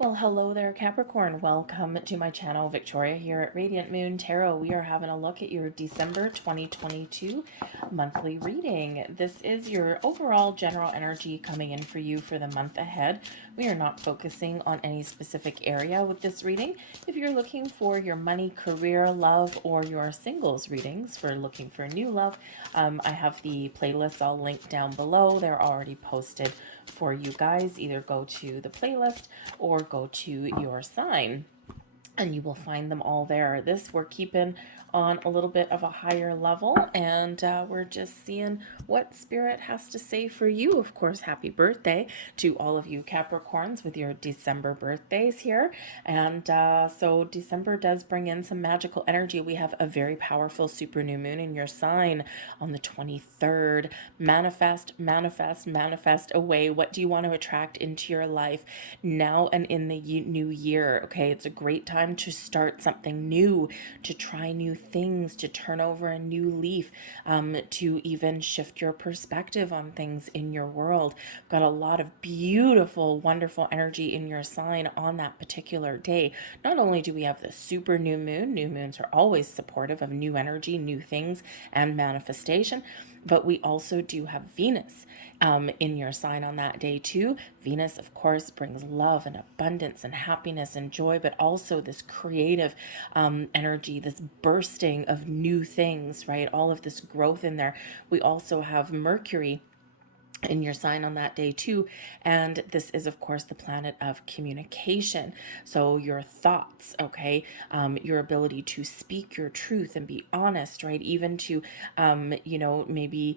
Well, hello there, Capricorn. Welcome to my channel, Victoria, here at Radiant Moon Tarot. We are having a look at your December 2022 monthly reading. This is your overall general energy coming in for you for the month ahead. We are not focusing on any specific area with this reading. If you're looking for your money, career, love, or your singles readings for looking for new love, I have the playlists all linked down below. They're already posted for you guys. Either go to the playlist or go to your sign and you will find them all there. This we're keeping on a little bit of a higher level, and we're just seeing what Spirit has to say for you. Of course, happy birthday to all of you Capricorns with your December birthdays here. And so December does bring in some magical energy. We have a very powerful super new moon in your sign on the 23rd. Manifest, manifest, manifest away. What do you want to attract into your life now and in the new year? Okay, it's a great time to start something new, to try new things, to turn over a new leaf, to even shift your perspective on things in your world. Got a lot of beautiful, wonderful energy in your sign on that particular day. Not only do we have the super new moons are always supportive of new energy, new things, and manifestation, but we also do have Venus in your sign on that day too. Venus, of course, brings love and abundance and happiness and joy, but also this creative energy, this bursting of new things, right? All of this growth in there. We also have Mercury in your sign on that day too, and this is of course the planet of communication. So your thoughts, okay, your ability to speak your truth and be honest, right? Even to maybe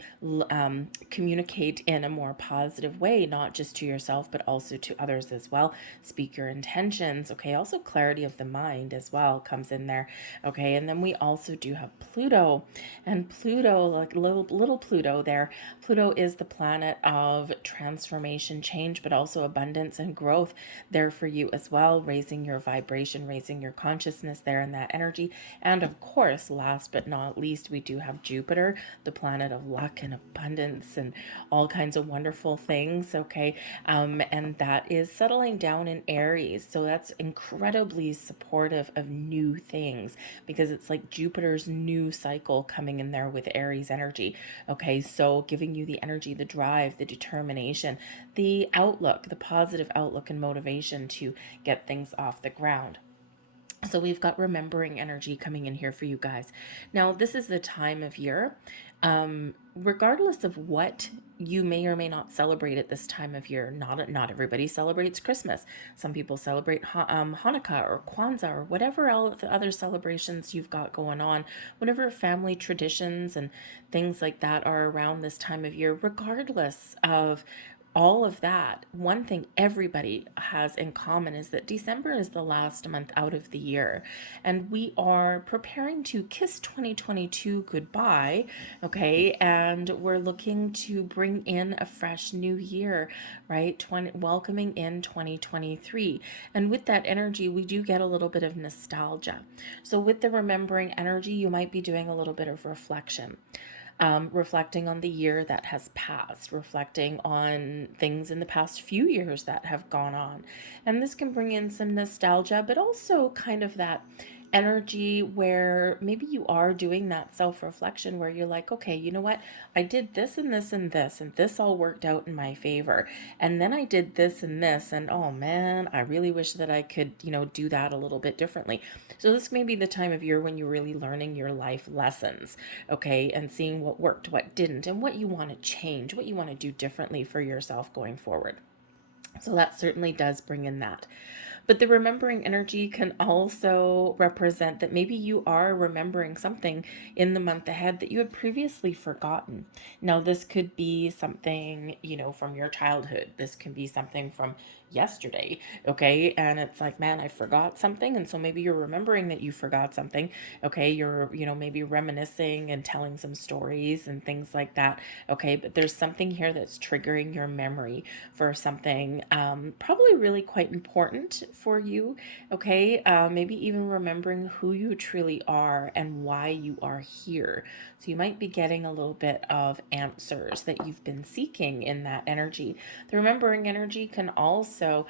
communicate in a more positive way, not just to yourself but also to others as well. Speak your intentions, okay. Also clarity of the mind as well comes in there, okay. And then we also do have Pluto, and Pluto, like little Pluto there. Pluto is the planet of transformation, change, but also abundance and growth there for you as well, raising your vibration, raising your consciousness there in that energy. And of course, last but not least, we do have Jupiter, the planet of luck and abundance and all kinds of wonderful things, okay. And that is settling down in Aries, so that's incredibly supportive of new things because it's like Jupiter's new cycle coming in there with Aries energy, okay. So giving you the energy, the drive, the determination, the outlook, the positive outlook and motivation to get things off the ground. So we've got remembering energy coming in here for you guys. Now, this is the time of year, regardless of what you may or may not celebrate at this time of year. Not everybody celebrates Christmas. Some people celebrate Hanukkah or Kwanzaa or whatever else other celebrations you've got going on, whatever family traditions and things like that are around this time of year. Regardless of all of that, one thing everybody has in common is that December is the last month out of the year, and we are preparing to kiss 2022 goodbye, okay? And we're looking to bring in a fresh new year, right? Welcoming in 2023. And with that energy, we do get a little bit of nostalgia. So with the remembering energy, you might be doing a little bit of reflection. Reflecting on the year that has passed, reflecting on things in the past few years that have gone on. And this can bring in some nostalgia, but also kind of that energy where maybe you are doing that self-reflection where you're like, okay, you know what? I did this and this and this, and this all worked out in my favor. And then I did this and this, and oh man, I really wish that I could, do that a little bit differently. So this may be the time of year when you're really learning your life lessons, okay, and seeing what worked, what didn't, and what you want to change, what you want to do differently for yourself going forward. So that certainly does bring in that. But the remembering energy can also represent that maybe you are remembering something in the month ahead that you had previously forgotten. Now, this could be something, from your childhood. This can be something from yesterday, okay? And it's like, man, I forgot something. And so maybe you're remembering that you forgot something, okay? You're, maybe reminiscing and telling some stories and things like that, okay? But there's something here that's triggering your memory for something probably really quite important for you, okay? Maybe even remembering who you truly are and why you are here. So you might be getting a little bit of answers that you've been seeking in that energy. The remembering energy can also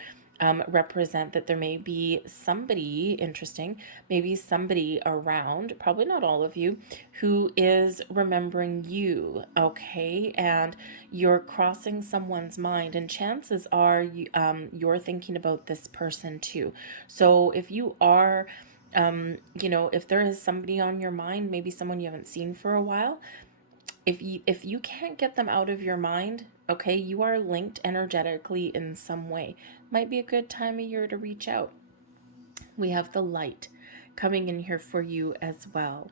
represent that there may be somebody interesting, maybe somebody around, probably not all of you, who is remembering you, okay? And you're crossing someone's mind, and chances are you're thinking about this person too. So if you are, if there is somebody on your mind, maybe someone you haven't seen for a while, if you can't get them out of your mind, okay, you are linked energetically in some way. Might be a good time of year to reach out. We have the light coming in here for you as well.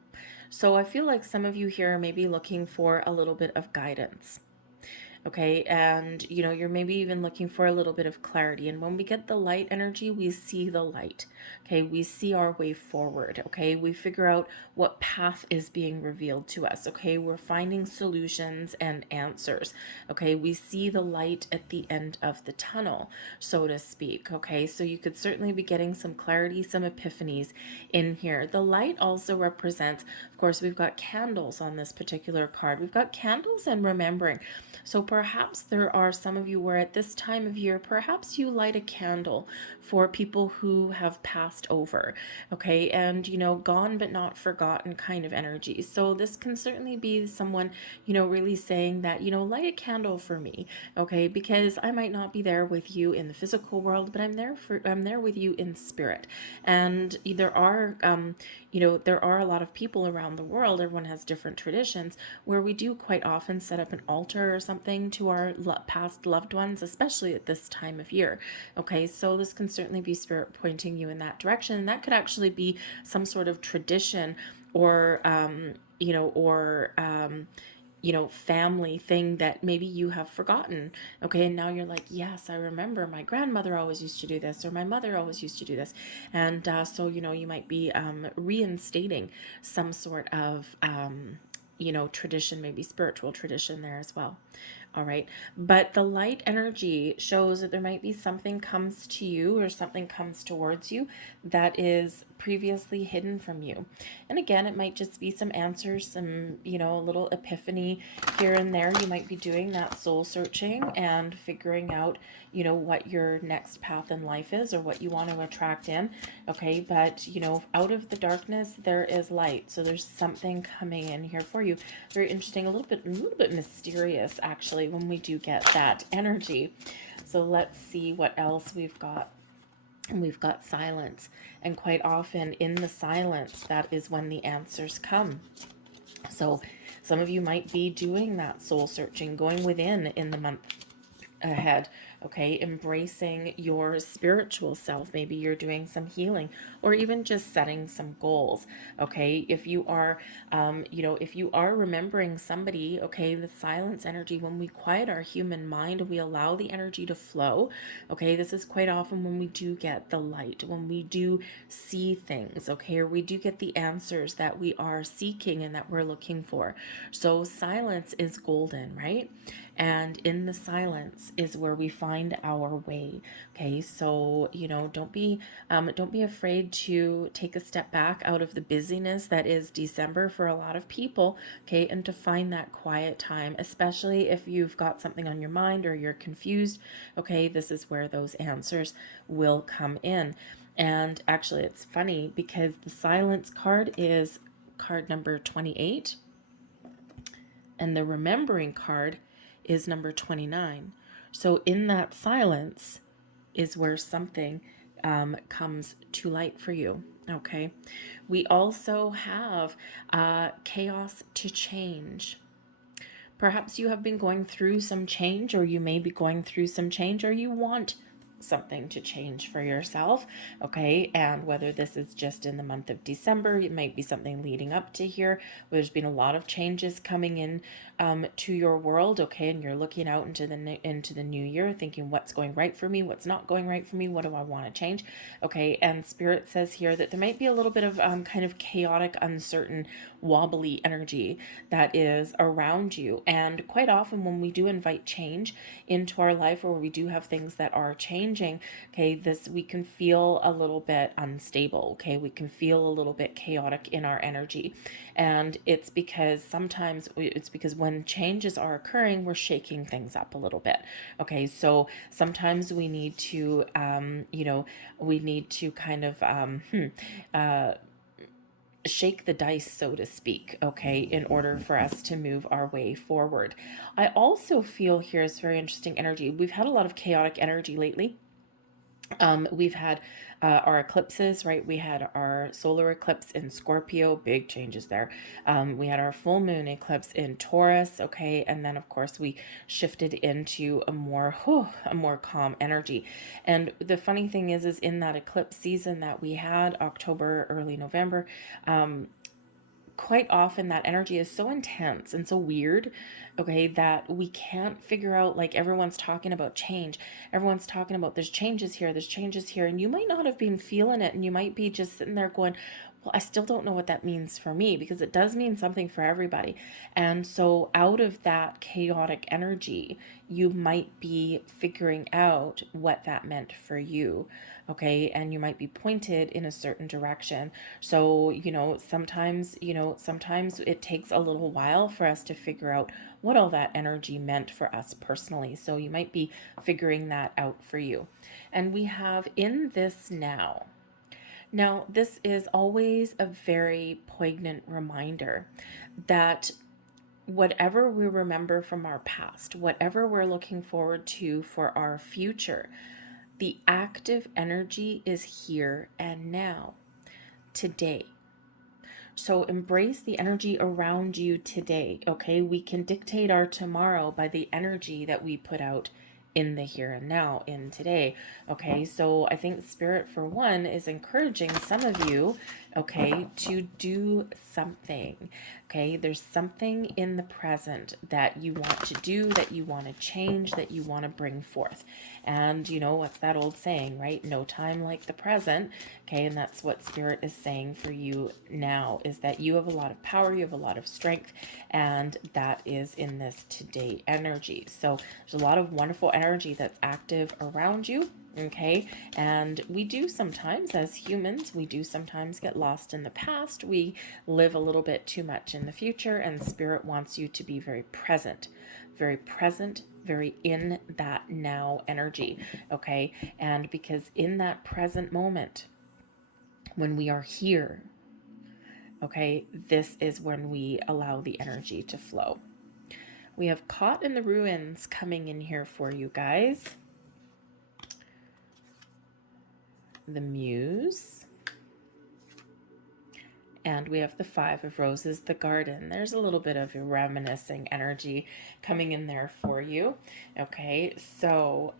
So I feel like some of you here are maybe looking for a little bit of guidance. Okay, and you're maybe even looking for a little bit of clarity. And when we get the light energy, we see the light. Okay, we see our way forward. Okay, we figure out what path is being revealed to us. Okay, we're finding solutions and answers. Okay, we see the light at the end of the tunnel, so to speak. Okay, so you could certainly be getting some clarity, some epiphanies in here. The light also represents, of course, we've got candles on this particular card. We've got candles and remembering. So perhaps there are some of you where at this time of year, perhaps you light a candle for people who have passed over, okay, and gone but not forgotten kind of energy. So this can certainly be someone, really saying that, light a candle for me, okay, because I might not be there with you in the physical world, but I'm there with you in spirit. And there are, there are a lot of people around the world, everyone has different traditions, where we do quite often set up an altar or something to our past loved ones, especially at this time of year. Okay, so this can certainly be spirit pointing you in that direction. And that could actually be some sort of tradition or, family thing that maybe you have forgotten. Okay, and now you're like, yes, I remember my grandmother always used to do this, or my mother always used to do this. And so, you might be reinstating some sort of, tradition, maybe spiritual tradition there as well. All right. But the light energy shows that there might be something comes to you or something comes towards you that is previously hidden from you. And again, it might just be some answers, some, a little epiphany here and there. You might be doing that soul searching and figuring out, what your next path in life is or what you want to attract in. Okay. But, out of the darkness, there is light. So there's something coming in here for you. Very interesting, a little bit mysterious, actually, when we do get that energy. So let's see what else we've got. And we've got silence. And quite often in the silence, that is when the answers come. So some of you might be doing that soul searching, going within in the month ahead. Okay, embracing your spiritual self. Maybe you're doing some healing or even just setting some goals. Okay, if you are, if you are remembering somebody, okay, the silence energy, when we quiet our human mind, we allow the energy to flow. Okay, this is quite often when we do get the light, when we do see things, okay, or we do get the answers that we are seeking and that we're looking for. So silence is golden, right? And in the silence is where we find our way. Okay, so don't be afraid to take a step back out of the busyness that is December for a lot of people. Okay, and to find that quiet time, especially if you've got something on your mind or you're confused. Okay, this is where those answers will come in. And actually, it's funny because the silence card is card number 28, and the remembering card is number 29. So in that silence is where something comes to light for you. Okay. We also have chaos to change. Perhaps you have been going through some change, or you may be going through some change, or you want something to change for yourself. Okay, and whether this is just in the month of December, it might be something leading up to here. There's been a lot of changes coming in to your world. Okay, and you're looking out into the new year, thinking what's going right for me, what's not going right for me, what do I want to change. Okay, and Spirit says here that there might be a little bit of kind of chaotic, uncertain, wobbly energy that is around you. And quite often when we do invite change into our life, or we do have things that are changing, changing, okay, we can feel a little bit unstable, okay? We can feel a little bit chaotic in our energy. And it's because when changes are occurring, we're shaking things up a little bit, okay? So sometimes we need to, kind of, shake the dice, so to speak, okay, in order for us to move our way forward. I also feel here is very interesting energy. We've had a lot of chaotic energy lately. We've had our eclipses, right? We had our solar eclipse in Scorpio, big changes there. We had our full moon eclipse in Taurus, okay, and then of course we shifted into a more calm energy. And the funny thing is in that eclipse season that we had, October, early November, quite often that energy is so intense and so weird, okay, that we can't figure out, like, everyone's talking about change. Everyone's talking about there's changes here, and you might not have been feeling it, and you might be just sitting there going, well, I still don't know what that means for me, because it does mean something for everybody. And so out of that chaotic energy, you might be figuring out what that meant for you, okay? And you might be pointed in a certain direction. So, sometimes it takes a little while for us to figure out what all that energy meant for us personally. So you might be figuring that out for you. And we have in this now. Now, this is always a very poignant reminder that whatever we remember from our past, whatever we're looking forward to for our future, the active energy is here and now, today. So embrace the energy around you today, okay? We can dictate our tomorrow by the energy that we put out in the here and now, in today, okay? So I think Spirit, for one, is encouraging some of you, okay, to do something, okay? There's something in the present that you want to do, that you want to change, that you want to bring forth. And what's that old saying, right? No time like the present, okay? And that's what Spirit is saying for you now, is that you have a lot of power, you have a lot of strength, and that is in this today energy. So there's a lot of wonderful energy that's active around you, okay? And we do sometimes, as humans, get lost in the past. We live a little bit too much in the future, and Spirit wants you to be very present, very in that now energy, okay? And because in that present moment, when we are here, okay, this is when we allow the energy to flow. We have Caught in the Ruins coming in here for you guys. The Muse. And we have the Five of Roses, the Garden. There's a little bit of a reminiscing energy coming in there for you. Okay, so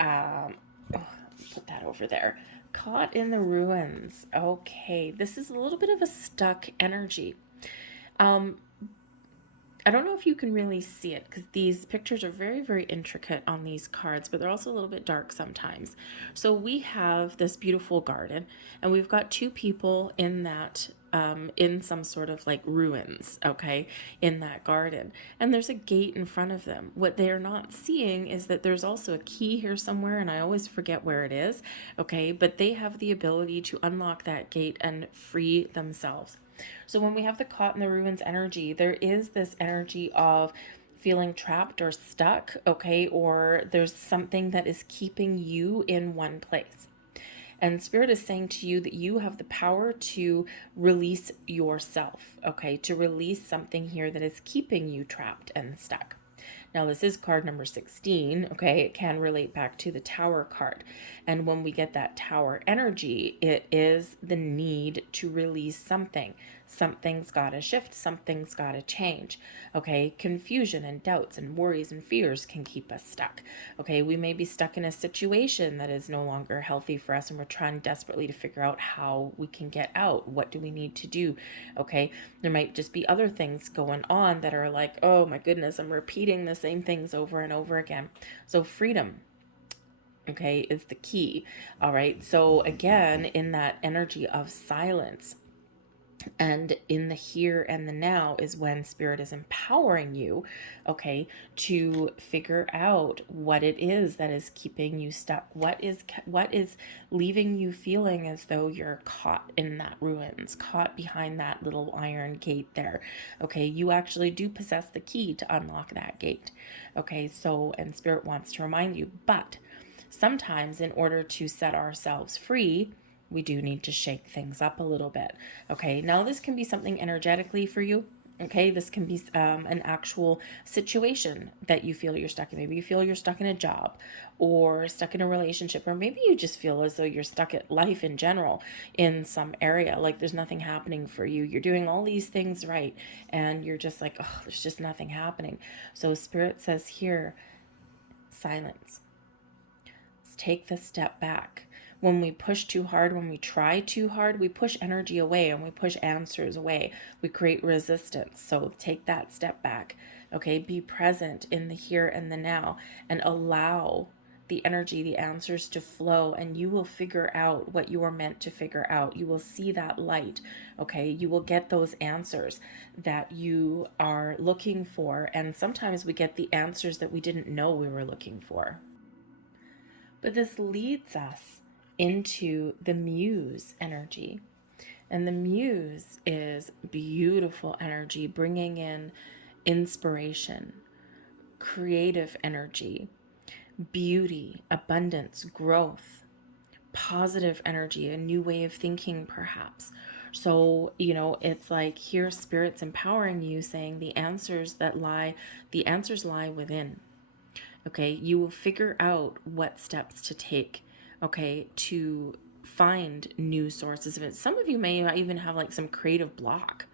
put that over there. Caught in the Ruins. Okay, this is a little bit of a stuck energy. I don't know if you can really see it, because these pictures are very, very intricate on these cards, but they're also a little bit dark sometimes. So we have this beautiful garden, and we've got two people in that, in some sort of like ruins, okay, in that garden. And there's a gate in front of them. What they're not seeing is that there's also a key here somewhere, and I always forget where it is, okay, but they have the ability to unlock that gate and free themselves. So when we have the Caught in the Ruins energy, there is this energy of feeling trapped or stuck, okay, or there's something that is keeping you in one place. And Spirit is saying to you that you have the power to release yourself, okay, to release something here that is keeping you trapped and stuck. Now, this is card number 16, okay? It can relate back to the Tower card. And when we get that Tower energy, it is the need to release something. Something's got to shift. Something's got to change, okay? Confusion and doubts and worries and fears can keep us stuck, okay? We may be stuck in a situation that is no longer healthy for us, and we're trying desperately to figure out how we can get out. What do we need to do, okay? There might just be other things going on that are like, oh my goodness, I'm repeating the same things over and over again. So freedom, okay, is the key. All right. So again, in that energy of silence, And in the here and the now is when Spirit is empowering you, okay, to figure out what it is that is keeping you stuck. What is leaving you feeling as though you're caught in that ruins, caught behind that little iron gate there. Okay, you actually do possess the key to unlock that gate. Okay, so, and Spirit wants to remind you, but sometimes in order to set ourselves free, we do need to shake things up a little bit. Okay, now this can be something energetically for you. Okay, this can be an actual situation that you feel you're stuck in. Maybe you feel you're stuck in a job or stuck in a relationship, or maybe you just feel as though you're stuck at life in general in some area. Like there's nothing happening for you. You're doing all these things right, and you're just like, oh, there's just nothing happening. So Spirit says here, silence. Let's take the step back. When we push too hard, when we try too hard, we push energy away and we push answers away. We create resistance. So take that step back. Okay, be present in the here and the now and allow the energy, the answers to flow, and you will figure out what you are meant to figure out. You will see that light. Okay, you will get those answers that you are looking for. And sometimes we get the answers that we didn't know we were looking for. But this leads us into the muse energy. And the muse is beautiful energy, bringing in inspiration, creative energy, beauty, abundance, growth, positive energy, a new way of thinking, perhaps. So, it's like here Spirit's empowering you, saying the answers lie within. Okay, you will figure out what steps to take, okay, to find new sources of it. Some of you may even have like some creative block.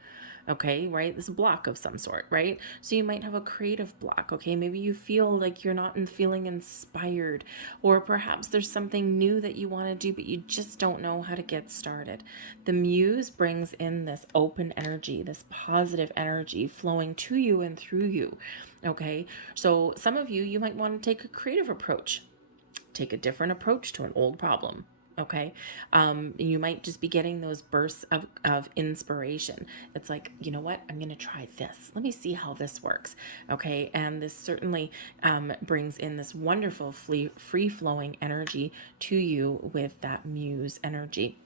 Okay, right? This is a block of some sort, right? So you might have a creative block. Okay, maybe you feel like you're not feeling inspired, or perhaps there's something new that you want to do, but you just don't know how to get started. The muse brings in this open energy, this positive energy flowing to you and through you. Okay, so some of you, you might want to take a creative approach, take a different approach to an old problem. Okay, you might just be getting those bursts of inspiration. It's like, you know what, I'm gonna try this, let me see how this works. Okay, and this certainly brings in this wonderful free flowing energy to you with that muse energy.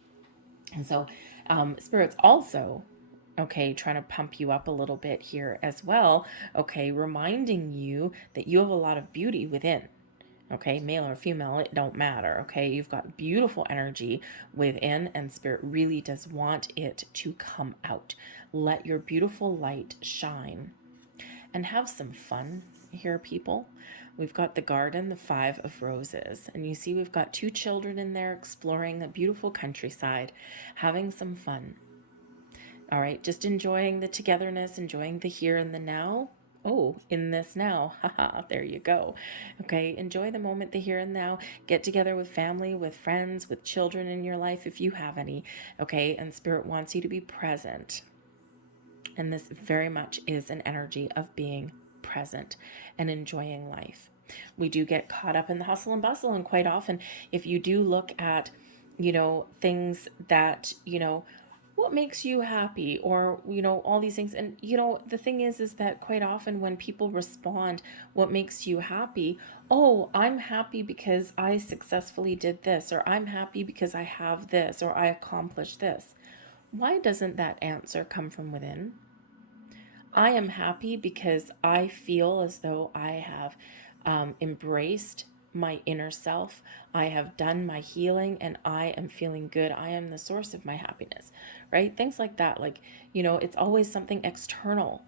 And so Spirit's also, okay, trying to pump you up a little bit here as well. Okay, reminding you that you have a lot of beauty within. Okay, male or female, it don't matter. Okay, you've got beautiful energy within, and Spirit really does want it to come out. Let your beautiful light shine and have some fun here, people. We've got the garden, the 5 of roses, and you see we've got 2 children in there exploring the beautiful countryside, having some fun. All right, just enjoying the togetherness, enjoying the here and the now. Oh, in this now. Haha, there you go. Okay, enjoy the moment, the here and now. Get together with family, with friends, with children in your life if you have any. Okay, and Spirit wants you to be present. And this very much is an energy of being present and enjoying life. We do get caught up in the hustle and bustle, and quite often, if you do look at, things that, what makes you happy, or all these things, and the thing is that quite often when people respond, what makes you happy, oh, I'm happy because I successfully did this, or I'm happy because I have this, or I accomplished this. Why doesn't that answer come from within? I am happy because I feel as though I have embraced my inner self. I have done my healing and I am feeling good. I am the source of my happiness, right? Things like that. Like, it's always something external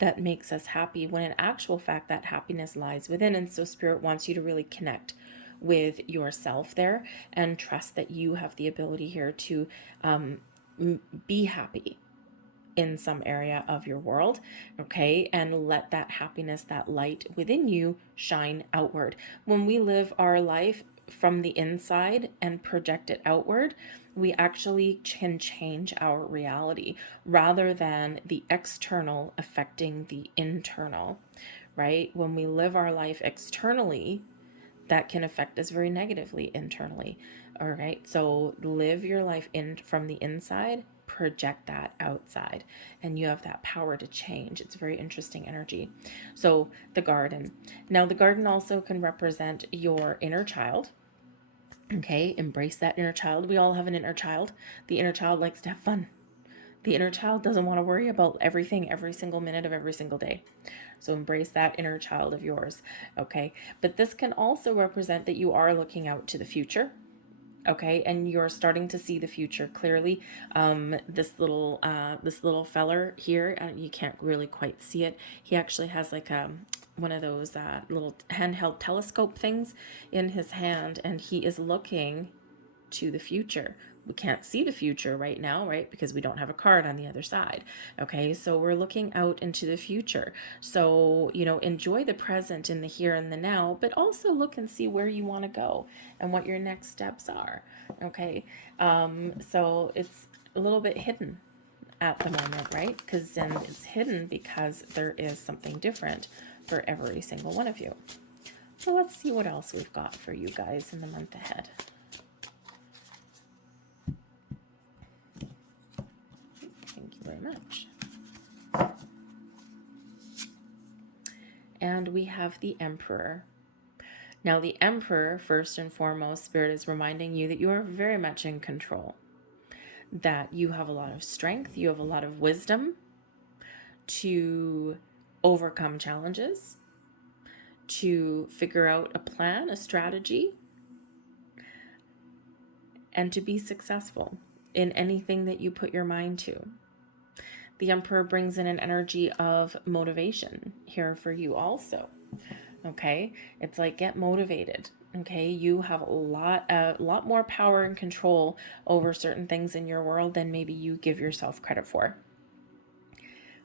that makes us happy, when in actual fact, that happiness lies within. And so Spirit wants you to really connect with yourself there and trust that you have the ability here to be happy in some area of your world, okay? And let that happiness, that light within you shine outward. When we live our life from the inside and project it outward, we actually can change our reality rather than the external affecting the internal, right? When we live our life externally, that can affect us very negatively internally. All right, so live your life from the inside project that outside, and you have that power to change. It's a very interesting energy. So the garden. Now the garden also can represent your inner child. Okay, embrace that inner child. We all have an inner child. The inner child likes to have fun. The inner child doesn't want to worry about everything every single minute of every single day. So embrace that inner child of yours. Okay, but this can also represent that you are looking out to the future. Okay, and you're starting to see the future clearly. This little feller here, you can't really quite see it. He actually has like one of those little handheld telescope things in his hand, and he is looking to the future. We can't see the future right now, right? Because we don't have a card on the other side. Okay, so we're looking out into the future. So, enjoy the present in the here and the now, but also look and see where you want to go and what your next steps are. Okay, so it's a little bit hidden at the moment, right? Because then it's hidden because there is something different for every single one of you. So let's see what else we've got for you guys in the month ahead. Very much. And we have the Emperor. Now the Emperor, first and foremost, Spirit is reminding you that you are very much in control, that you have a lot of strength, you have a lot of wisdom to overcome challenges, to figure out a plan, a strategy, and to be successful in anything that you put your mind to. The Emperor brings in an energy of motivation here for you also. Okay, it's like, get motivated. Okay, you have a lot more power and control over certain things in your world than maybe you give yourself credit for.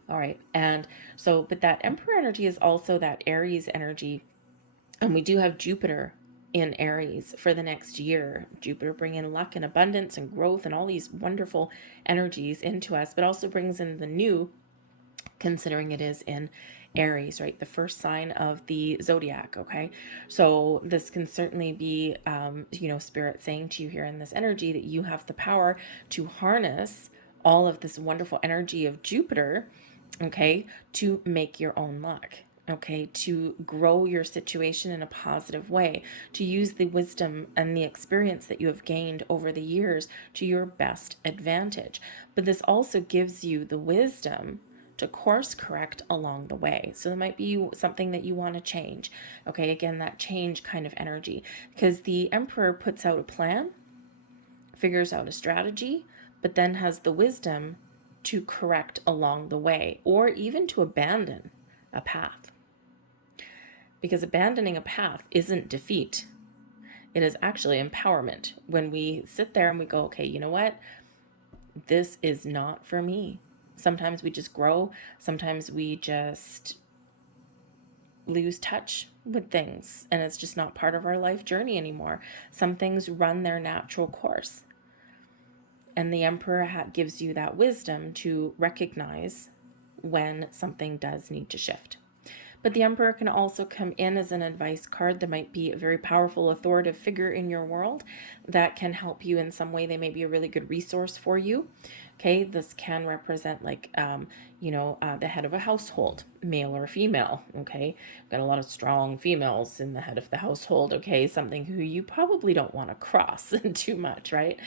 All right, and so, but that Emperor energy is also that Aries energy, and we do have Jupiter in Aries for the next year. Jupiter bringing luck and abundance and growth and all these wonderful energies into us, but also brings in the new, considering it is in Aries, right? The first sign of the Zodiac, okay? So this can certainly be, Spirit saying to you here in this energy that you have the power to harness all of this wonderful energy of Jupiter, okay, to make your own luck. Okay, to grow your situation in a positive way, to use the wisdom and the experience that you have gained over the years to your best advantage. But this also gives you the wisdom to course correct along the way. So there might be something that you want to change. Okay, again, that change kind of energy, because the Emperor puts out a plan, figures out a strategy, but then has the wisdom to correct along the way, or even to abandon a path. Because abandoning a path isn't defeat. It is actually empowerment. When we sit there and we go, okay, you know what? This is not for me. Sometimes we just grow. Sometimes we just lose touch with things, and it's just not part of our life journey anymore. Some things run their natural course. And the Emperor gives you that wisdom to recognize when something does need to shift. But the Emperor can also come in as an advice card. There might be a very powerful, authoritative figure in your world that can help you in some way. They may be a really good resource for you. Okay, this can represent like, the head of a household, male or female. Okay, we've got a lot of strong females in the head of the household. Okay, something who you probably don't want to cross too much, right?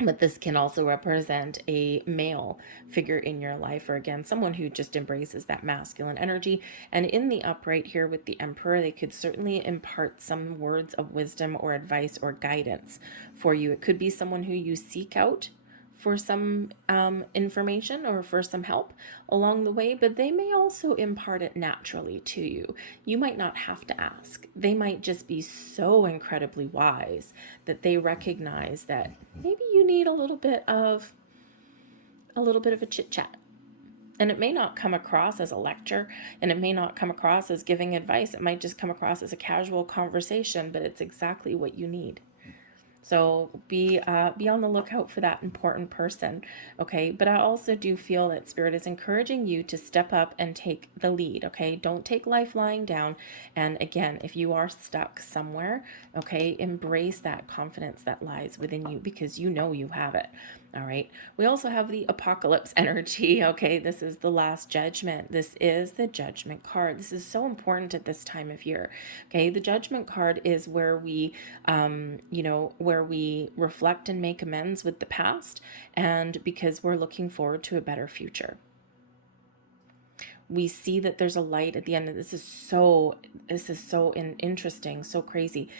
But this can also represent a male figure in your life, or again, someone who just embraces that masculine energy. And in the upright here with the Emperor, they could certainly impart some words of wisdom or advice or guidance for you. It could be someone who you seek out for some information or for some help along the way, but they may also impart it naturally to you. You might not have to ask. They might just be so incredibly wise that they recognize that maybe you need a little bit of a chit chat. And it may not come across as a lecture, and it may not come across as giving advice. It might just come across as a casual conversation, but it's exactly what you need. So be on the lookout for that important person, okay? But I also do feel that Spirit is encouraging you to step up and take the lead, okay? Don't take life lying down. And again, if you are stuck somewhere, okay, embrace that confidence that lies within you, because you know you have it, All right. We also have the apocalypse energy. Okay. This is the last judgment. This is the judgment card. This is so important at this time of year. Okay. The judgment card is where we, where we reflect and make amends with the past. And because we're looking forward to a better future. We see that there's a light at the end of this. Is so interesting, so crazy.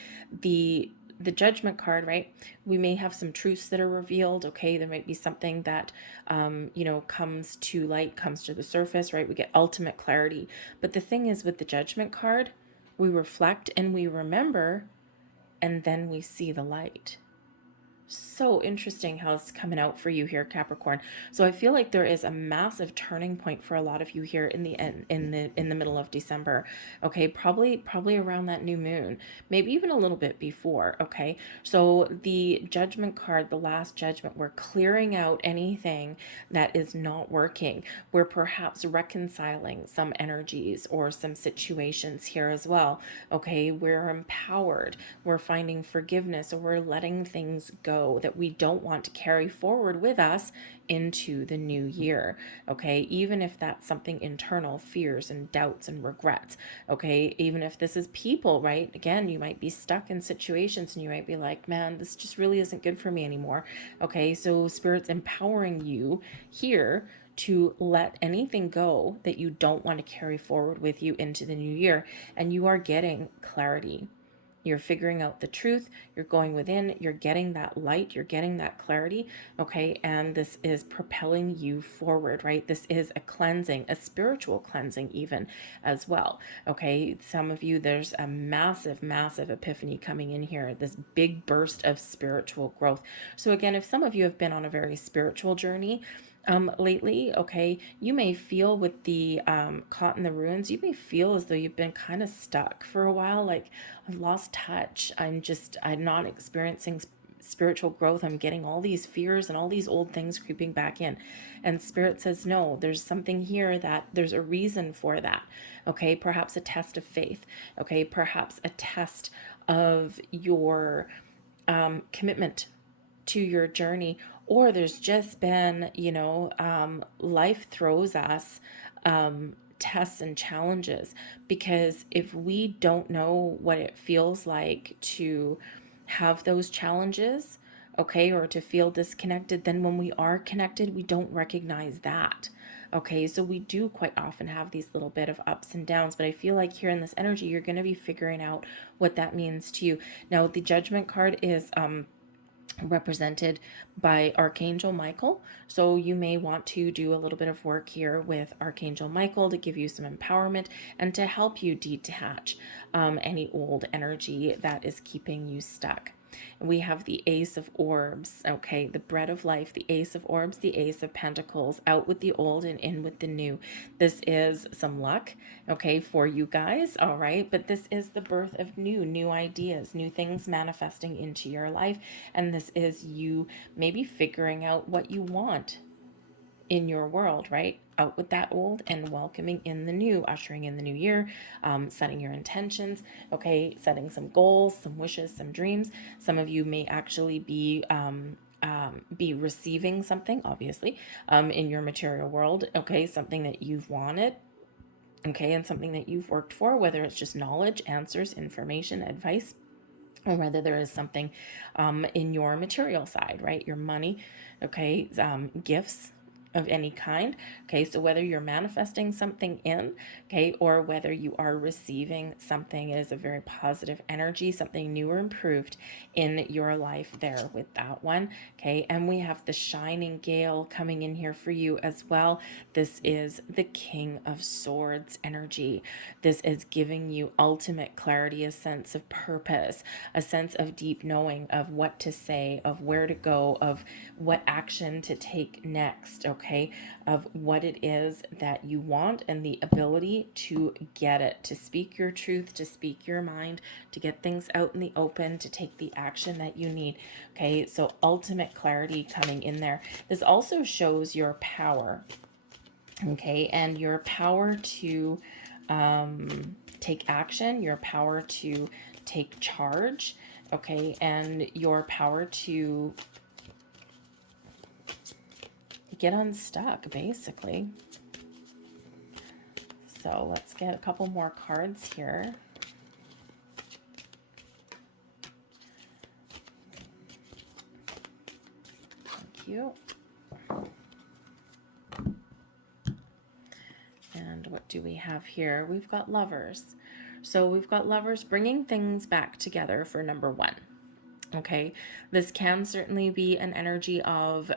The judgment card, right? We may have some truths that are revealed. Okay, there might be something that comes to light, comes to the surface, right? We get ultimate clarity. But the thing is, with the judgment card, we reflect and we remember, and then we see the light. So interesting how it's coming out for you here, Capricorn. So I feel like there is a massive turning point for a lot of you here in the end, in the middle of December. Okay, probably around that new moon, maybe even a little bit before. Okay, so the judgment card, the last judgment, we're clearing out anything that is not working. We're perhaps reconciling some energies or some situations here as well. Okay, we're empowered. We're finding forgiveness, or we're letting things go that we don't want to carry forward with us into the new year. Okay, even if that's something internal, fears and doubts and regrets. Okay, even if this is people, right? Again, you might be stuck in situations and you might be like, man, this just really isn't good for me anymore. Okay, so Spirit's empowering you here to let anything go that you don't want to carry forward with you into the new year, and you are getting clarity. You're figuring out the truth. You're going within. You're getting that light. You're getting that clarity. Okay. And this is propelling you forward, right? This is a cleansing, a spiritual cleansing, even as well. Okay. Some of you, there's a massive, massive epiphany coming in here, this big burst of spiritual growth. So, again, if some of you have been on a very spiritual journey, lately, okay, you may feel with the caught in the ruins, you may feel as though you've been kind of stuck for a while, like I've lost touch. I'm not experiencing spiritual growth. I'm getting all these fears and all these old things creeping back in. And Spirit says, no, there's something here, that there's a reason for that. Okay, perhaps a test of faith. Okay, perhaps a test of your commitment to your journey, or there's just been, life throws us tests and challenges, because if we don't know what it feels like to have those challenges, okay, or to feel disconnected, then when we are connected, we don't recognize that. Okay, so we do quite often have these little bit of ups and downs, but I feel like here in this energy, you're going to be figuring out what that means to you. Now, the Judgment card is represented by Archangel Michael. So you may want to do a little bit of work here with Archangel Michael to give you some empowerment and to help you detach any old energy that is keeping you stuck. We have the Ace of Orbs, okay, the bread of life, the Ace of Orbs, the Ace of Pentacles, out with the old and in with the new. This is some luck, okay, for you guys, all right, but this is the birth of new ideas, new things manifesting into your life, and this is you maybe figuring out what you want in your world, right? Out with that old and welcoming in the new, ushering in the new year, setting your intentions, okay, setting some goals, some wishes, some dreams. Some of you may actually be receiving something, obviously, in your material world, okay, something that you've wanted, okay, and something that you've worked for, whether it's just knowledge, answers, information, advice, or whether there is something in your material side, right? Your money, okay, gifts of any kind. Okay, so whether you're manifesting something in, okay, or whether you are receiving something, is a very positive energy, something new or improved in your life there with that one. Okay, and we have the Shining Gale coming in here for you as well. This is the King of Swords energy. This is giving you ultimate clarity, a sense of purpose, a sense of deep knowing of what to say, of where to go, of what action to take next, okay, of what it is that you want and the ability to get it, to speak your truth, to speak your mind, to get things out in the open, to take the action that you need. Okay, so ultimate clarity coming in there. This also shows your power, okay, and your power to take action, your power to take charge, okay, and your power to get unstuck, basically. So let's get a couple more cards here. Thank you. And what do we have here? We've got Lovers. So we've got Lovers bringing things back together for number one. Okay, this can certainly be an energy of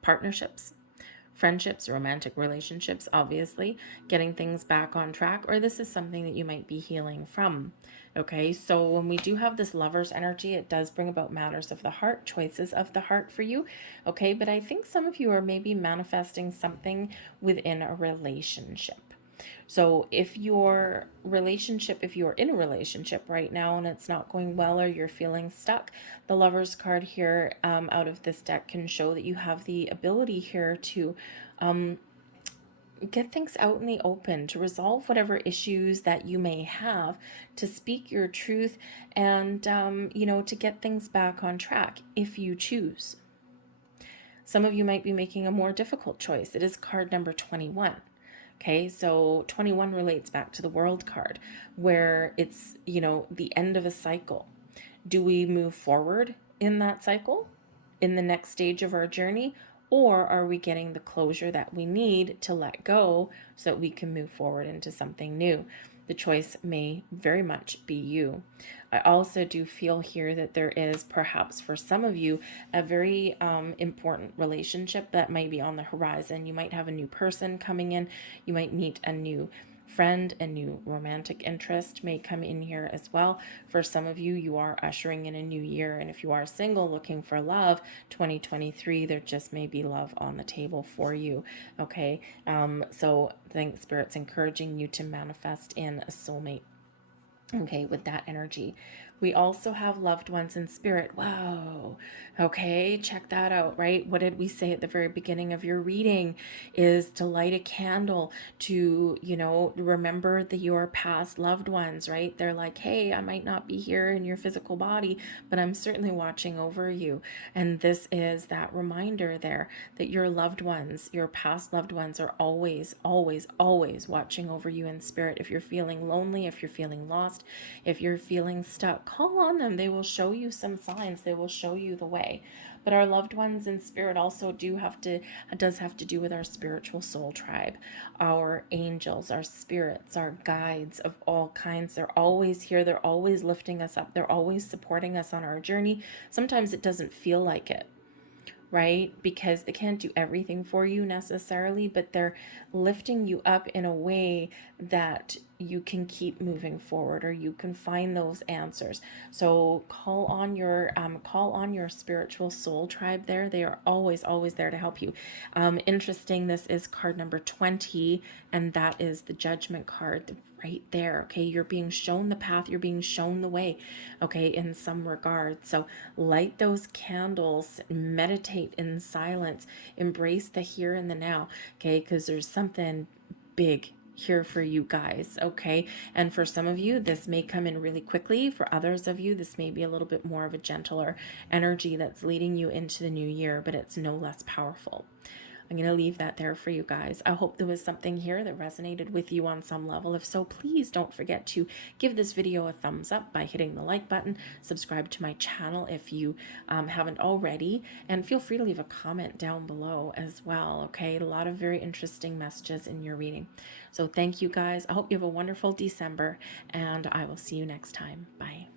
partnerships, friendships, romantic relationships, obviously, getting things back on track, or this is something that you might be healing from. Okay, so when we do have this Lover's energy, it does bring about matters of the heart, choices of the heart for you. Okay, but I think some of you are maybe manifesting something within a relationship. So if you're in a relationship right now and it's not going well, or you're feeling stuck, the Lover's card here out of this deck can show that you have the ability here to get things out in the open, to resolve whatever issues that you may have, to speak your truth, and to get things back on track if you choose. Some of you might be making a more difficult choice. It is card number 21. Okay, so 21 relates back to the World card, where it's, the end of a cycle. Do we move forward in that cycle, in the next stage of our journey, or are we getting the closure that we need to let go so that we can move forward into something new? The choice may very much be you. I also do feel here that there is perhaps for some of you a very important relationship that might be on the horizon. You might have a new person coming in. You might meet a new friend, a new romantic interest may come in here as well. For some of you, you are ushering in a new year. And if you are single looking for love, 2023, there just may be love on the table for you. Okay. So I think Spirit's encouraging you to manifest in a soulmate. Okay, with that energy. We also have loved ones in spirit. Whoa. Okay, check that out, right? What did we say at the very beginning of your reading is to light a candle to, remember your past loved ones, right? They're like, hey, I might not be here in your physical body, but I'm certainly watching over you. And this is that reminder there that your loved ones, your past loved ones are always, always, always watching over you in spirit. If you're feeling lonely, if you're feeling lost, if you're feeling stuck, call on them. They will show you some signs. They will show you the way. But our loved ones in spirit also does have to do with our spiritual soul tribe, our angels, our spirits, our guides of all kinds. They're always here. They're always lifting us up. They're always supporting us on our journey. Sometimes it doesn't feel like it, right? Because they can't do everything for you necessarily, but they're lifting you up in a way that you can keep moving forward, or you can find those answers. So call on your spiritual soul tribe there. They are always, always there to help you. Interesting, this is card number 20, and that is the Judgment card right there. Okay, you're being shown the path, you're being shown the way, okay, in some regard. So light those candles, meditate in silence, embrace the here and the now, okay, because there's something big here for you guys, okay? And for some of you, this may come in really quickly. For others of you, this may be a little bit more of a gentler energy that's leading you into the new year, but it's no less powerful. I'm going to leave that there for you guys. I hope there was something here that resonated with you on some level. If so, please don't forget to give this video a thumbs up by hitting the like button. Subscribe to my channel if you haven't already. And feel free to leave a comment down below as well, okay? A lot of very interesting messages in your reading. So thank you guys. I hope you have a wonderful December, and I will see you next time. Bye.